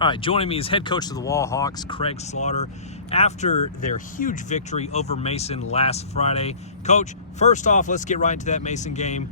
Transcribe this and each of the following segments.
All right, joining me is head coach of the Wall Hawks, Craig Slaughter, after their huge victory over Mason last Friday. Coach, first off, let's get right into that Mason game.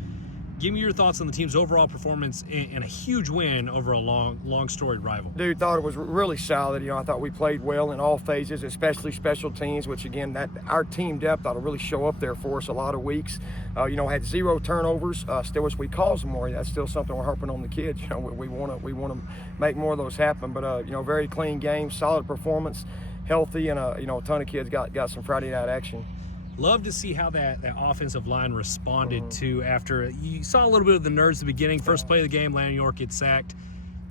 Give me your thoughts on the team's overall performance and a huge win over a long storied rival. Dude, thought it was really solid. I thought we played well in all phases, especially special teams, which again, that our team depth ought to really show up there for us a lot of weeks. Had 0 turnovers. Still wish we caused more. That's still something we're harping on the kids. We want to make more of those happen. But very clean game, solid performance, healthy, and a ton of kids got some Friday night action. Love to see how that offensive line responded to after you saw a little bit of the nerves at the beginning. First play of the game, Landon York gets sacked.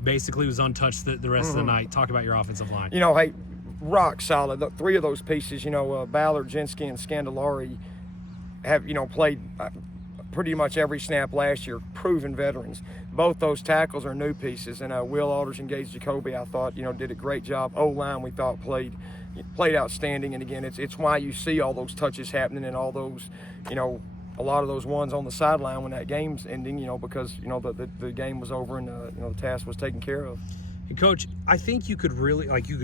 Basically was untouched the rest of the night. Talk about your offensive line. Hey, rock solid. 3 of those pieces, Ballard, Jinsky, and Scandalari have, played pretty much every snap last year, proven veterans. Both those tackles are new pieces, and Will Alders and Gage Jacoby, I thought, did a great job. O-line, we thought, played outstanding, and again, it's why you see all those touches happening and all those, a lot of those ones on the sideline when that game's ending, because the game was over and the task was taken care of. And Coach, I think you could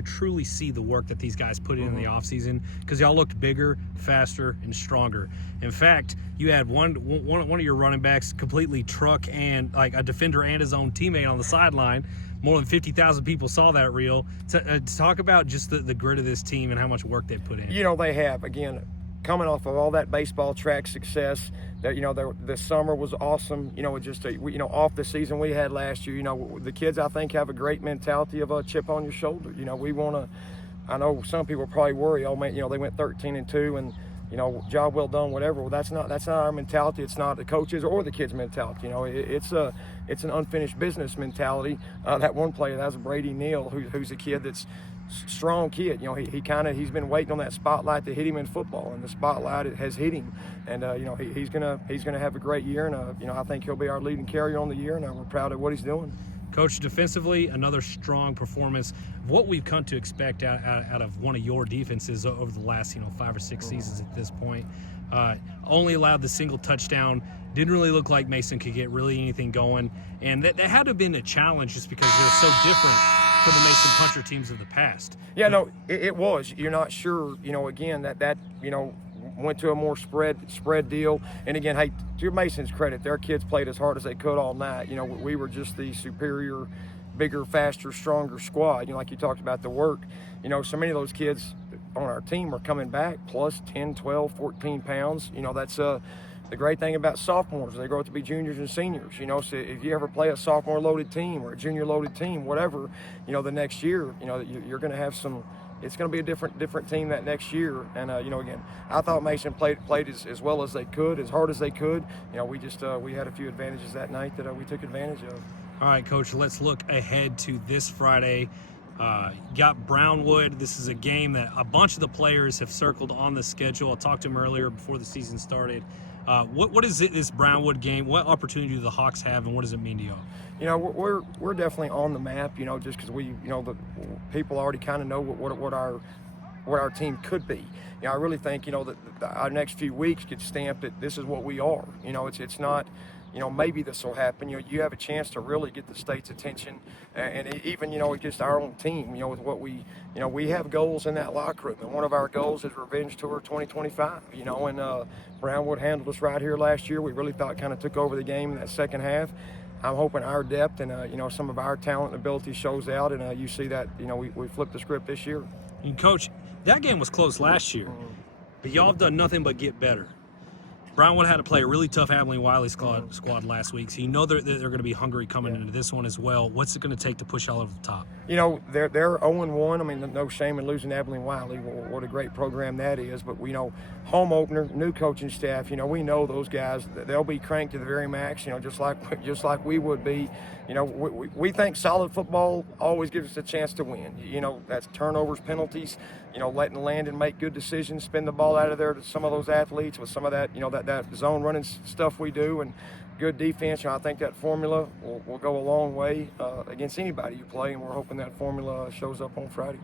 truly see the work that these guys put in the offseason, because y'all looked bigger, faster, and stronger. In fact, you had one of your running backs completely truck and like a defender and his own teammate on the sideline. More than 50,000 people saw that reel. Talk about just the grit of this team and how much work they put in. They have, again, coming off of all that baseball track success, the summer was awesome. Off the season we had last year. The kids, I think, have a great mentality of a chip on your shoulder. We want to. I know some people probably worry. Oh man, they went 13-2 and job well done, whatever. Well, that's not our mentality. It's not the coaches or the kids' mentality. It's an unfinished business mentality. That one player, that was Brady Neal, who's a kid that's strong kid. He's been waiting on that spotlight to hit him in football, and the spotlight has hit him. And he's gonna have a great year, and I think he'll be our leading carrier on the year, and we're proud of what he's doing. Coach, defensively, another strong performance. What we've come to expect out of one of your defenses over the last 5 or 6 seasons at this point. Only allowed the single touchdown. Didn't really look like Mason could get really anything going, and that had to have been a challenge just because they're so different for the Mason Puncher teams of the past. Yeah, no, it was. You're not sure. Again, that went to a more spread deal. And again, hey, to Mason's credit, their kids played as hard as they could all night. We were just the superior, bigger, faster, stronger squad. Like you talked about the work. So many of those kids on our team are coming back plus 10, 12, 14 pounds. That's the great thing about sophomores. They grow up to be juniors and seniors. So if you ever play a sophomore loaded team or a junior loaded team, whatever, the next year, you're going to have some. It's going to be a different team that next year. And again, I thought Mason played as well as they could, as hard as they could. We had a few advantages that night that we took advantage of. All right, Coach, let's look ahead to this Friday. Got Brownwood. This is a game that a bunch of the players have circled on the schedule. I talked to him earlier before the season started. What is this Brownwood game? What opportunity do the Hawks have, and what does it mean to you? We're definitely on the map. Just because the people already kind of know what our team could be. I really think that our next few weeks get stamped that this is what we are. It's not. Maybe this will happen. You have a chance to really get the state's attention, and even just our own team. With what we have goals in that locker room, and one of our goals is Revenge Tour 2025. And Brownwood handled us right here last year. We really thought kind of took over the game in that second half. I'm hoping our depth and some of our talent and ability shows out, and you see that we flipped the script this year. And Coach, that game was close last year, but y'all have done nothing but get better. Brownwood had to play a really tough Abilene Wiley squad last week, so they're going to be hungry coming into this one as well. What's it going to take to push y'all over the top? They're 0-1. I mean, no shame in losing Abilene Wiley. What a great program that is. But home opener, new coaching staff. We know those guys. They'll be cranked to the very max. Just like we would be. We think solid football always gives us a chance to win. That's turnovers, penalties. Letting Landon make good decisions, spin the ball out of there to some of those athletes with some of that. That zone running stuff we do, and good defense. I think that formula will go a long way against anybody you play, and we're hoping that formula shows up on Friday.